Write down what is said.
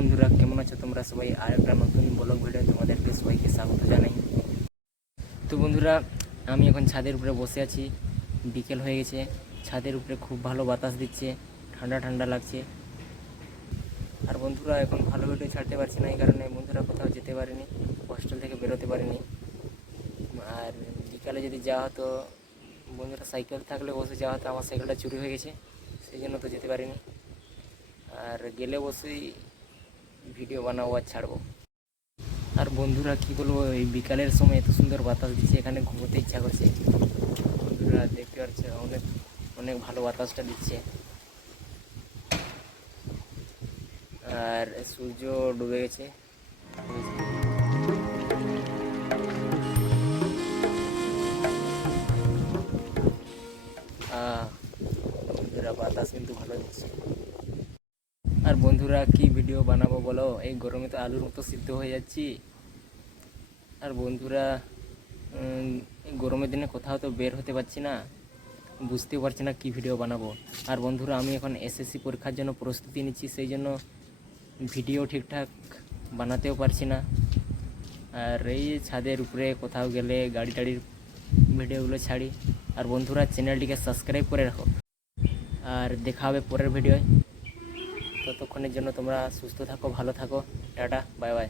বন্ধুরা, কেমন আছো তোমরা সবাই? আর একটা নতুন ব্লগ ভিডিও তোমাদেরকে সবাইকে স্বাগত জানাই। তো বন্ধুরা, আমি এখন ছাদের উপরে বসে আছি। বিকেল হয়ে গেছে, ছাদের উপরে খুব ভালো বাতাস দিচ্ছে, ঠান্ডা ঠান্ডা লাগছে। আর বন্ধুরা, এখন ভালো ভিডিও ছাড়তে পারছি না, এই কারণে বন্ধুরা কোথাও যেতে পারিনি, হোস্টেল থেকে বেরোতে পারিনি। আর বিকালে যদি যাওয়া হতো, বন্ধুরা সাইকেল থাকলে বসে যাওয়া হতো, আমার সাইকেলটা চুরি হয়ে গেছে, সেই জন্য তো যেতে পারিনি। আর গেলে বসেই ভিডিও বানাবো আর ছাড়বো। আর বন্ধুরা কি বলবো, এই বিকালের সময় এত সুন্দর বাতাস দিচ্ছে, এখানে ঘুমোতে ইচ্ছা করছে। বন্ধুরা দেখতে পাচ্ছে, অনেক অনেক ভালো বাতাসটা দিচ্ছে। আর সূর্য ডুবে গেছে। বন্ধুরা বাতাস কিন্তু ভালো দিচ্ছে। আর বন্ধুরা কি ভিডিও বানাবো বলো, এই গরমে তো আলুর মতো সিদ্ধ হয়ে যাচ্ছি। আর বন্ধুরা, এই গরমের দিনে কোথাও তো বের হতে পারছি না, বুঝতেও পারছি না কী ভিডিও বানাবো। আর বন্ধুরা, আমি এখন এসএসসি পরীক্ষার জন্য প্রস্তুতি নিচ্ছি, সেই জন্য ভিডিও ঠিকঠাক বানাতেও পারছি না। আর এই ছাদের উপরে কোথাও গেলে গাড়ি টাড়ির ভিডিওগুলো ছাড়ি। আর বন্ধুরা, চ্যানেলটিকে সাবস্ক্রাইব করে রাখো। আর দেখা হবে পরের ভিডিওয়। ততক্ষণের জন্য তোমরা সুস্থ থাকো, ভালো থাকো। Tata, bye bye.